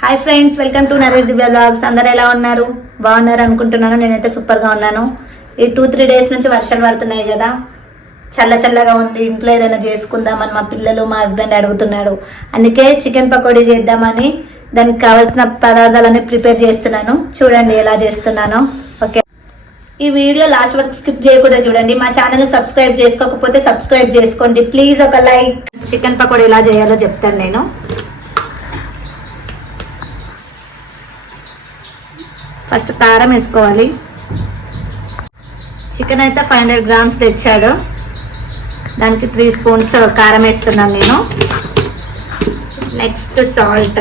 Hi friends welcome to Naresh Divya blogs అందరు ఎలా ఉన్నారు? బాగున్నారు అనుకుంటున్నాను. నేనైతే సూపర్గా ఉన్నాను. ఈ టూ త్రీ డేస్ నుంచి వర్షాలు పడుతున్నాయి కదా. చల్ల చల్లగా ఉంది. ఇంట్లో ఏదైనా చేసుకుందామని మా పిల్లలు మా హస్బెండ్ అడుగుతున్నాడు. అందుకే చికెన్ పకోడీ చేద్దామని దానికి కావాల్సిన పదార్థాలన్నీ ప్రిపేర్ చేస్తున్నాను. చూడండి ఎలా చేస్తున్నానో. ఓకే. ఈ వీడియో లాస్ట్ వరకు స్కిప్ చేయకుండా చూడండి. మా ఛానల్ సబ్స్క్రైబ్ చేసుకోకపోతే సబ్స్క్రైబ్ చేసుకోండి. ప్లీజ్ ఒక లైక్ చికెన్ పకోడీ ఎలా చేయాలో చెప్తాను నేను. ఫస్ట్ కారం వేసుకోవాలి. చికెన్ అయితే ఫైవ్ హండ్రెడ్ గ్రామ్స్ తెచ్చాడు. దానికి త్రీ స్పూన్స్ కారం వేస్తున్నాను నేను. నెక్స్ట్ సాల్ట్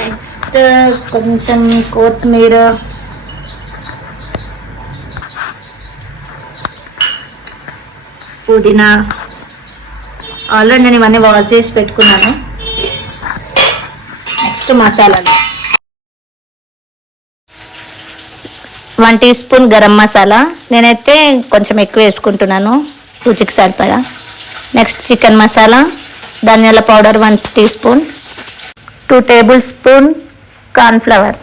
నెక్స్ట్ కొంచెం కొత్తిమీర. పుదీనా. ఆల్రెడీ నేను ఇవన్నీ వాష్ చేసి పెట్టుకున్నాను. నెక్స్ట్ మసాలాలు. One teaspoon garam masala నేనైతే కొంచెం ఎక్కువ వేసుకుంటున్నాను. రుచికి సరిపడా. నెక్స్ట్ చికెన్ మసాలా ధనియాల powder one teaspoon two tablespoon cornflour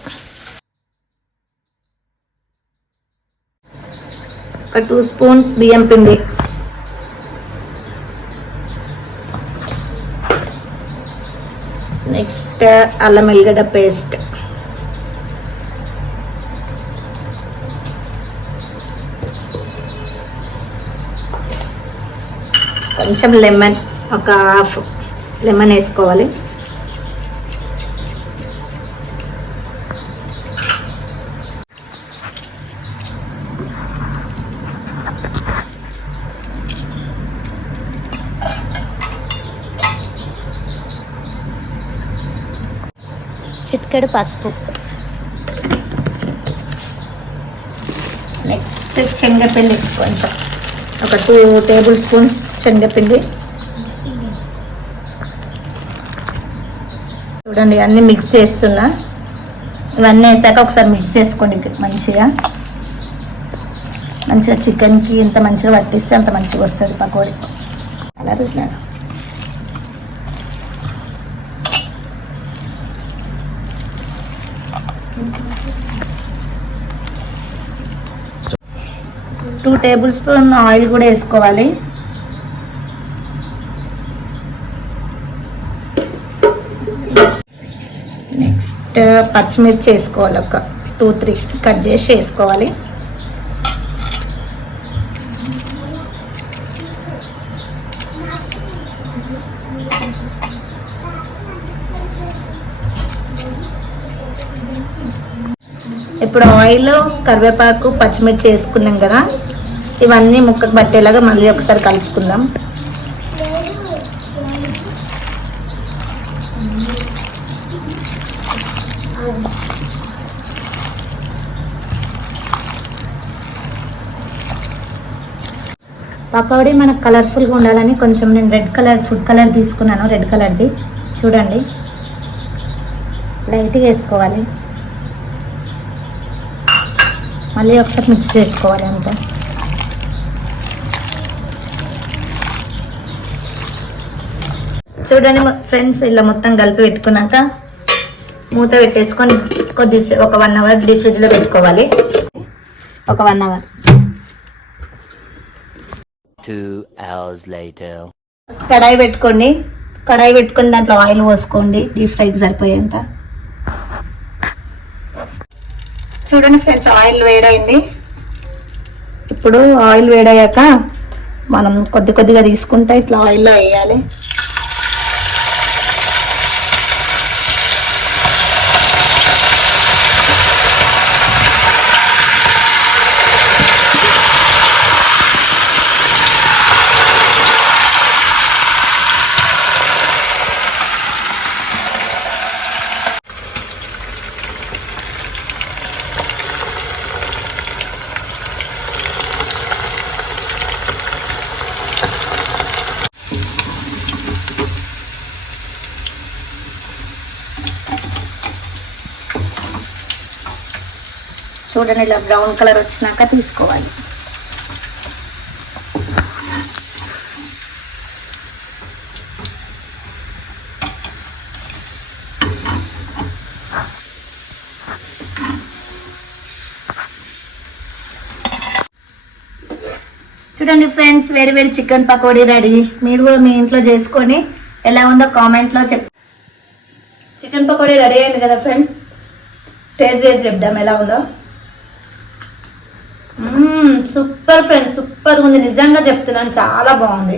ఒక టూ స్పూన్స్ బియ్యం పిండి. నెక్స్ట్ అల్లం ఎల్లిగడ్డ పేస్ట్. కొంచెం లెమన్ ఒక హాఫ్ లెమన్ వేసుకోవాలి. చిటికెడు పసుపు. నెక్స్ట్ శనగపిండి కొంచెం. ఒక టూ టేబుల్ స్పూన్స్ శనగపిండి. చూడండి అన్నీ మిక్స్ చేస్తున్నా. ఇవన్నీ వేసాక ఒకసారి మిక్స్ చేసుకోండి మంచిగా. మంచిగా చికెన్కి ఎంత మంచిగా పట్టిస్తే అంత మంచిగా వస్తుంది పకోడీ. అలా ఇట్లా టూ టేబుల్ స్పూన్ ఆయిల్ కూడా వేసుకోవాలి. నెక్స్ట్ పచ్చిమిర్చి వేసుకోవాలి. ఒక టూ త్రీ కట్ చేసి వేసుకోవాలి. ఇప్పుడు ఆయిల్ కరివేపాకు పచ్చిమిర్చి వేసుకున్నాం కదా. ఇవన్నీ ముక్కకు పట్టేలాగా మళ్ళీ ఒకసారి కలుపుకుందాం. పకోడీ మనకు కలర్ఫుల్గా ఉండాలని కొంచెం నేను రెడ్ కలర్ ఫుడ్ కలర్ తీసుకున్నాను రెడ్ కలర్ది. చూడండి. లైట్గా వేసుకోవాలి. మళ్ళీ ఒకసారి మిక్స్ చేసుకోవాలి అంతా. చూడండి ఫ్రెండ్స్ ఇలా మొత్తం కలిపి పెట్టుకున్నాక మూత పెట్టేసుకొని కొద్దిసేపు ఒక వన్ అవర్ డీప్ ఫ్రిడ్జ్లో పెట్టుకోవాలి. ఒక వన్ అవర్. కడాయి పెట్టుకోండి. కడాయి పెట్టుకొని దాంట్లో ఆయిల్ పోసుకోండి. డీప్ ఫ్రైకి సరిపోయేంత. చూడండి ఫ్రెండ్స్ ఆయిల్ వేడైంది. ఇప్పుడు ఆయిల్ వేడయ్యాక మనం కొద్ది కొద్దిగా తీసుకుంటే ఇట్లా ఆయిల్లో వేయాలి. చూడండి ఇలా బ్రౌన్ కలర్ వచ్చినాక తీసుకోవాలి. చూడండి ఫ్రెండ్స్ వేడి వేడి చికెన్ పకోడీ రెడీ. మీరు కూడా మీ ఇంట్లో చేసుకొని ఎలా ఉందో కామెంట్లో చెప్ చికెన్ పకోడీ రెడీ అయింది కదా ఫ్రెండ్స్? టేస్ట్ చేసి చెప్దాం ఎలా ఉందో. సూపర్ ఫ్రెండ్స్ సూపర్ ఉంది నిజంగా చెప్తున్నాను చాలా బాగుంది.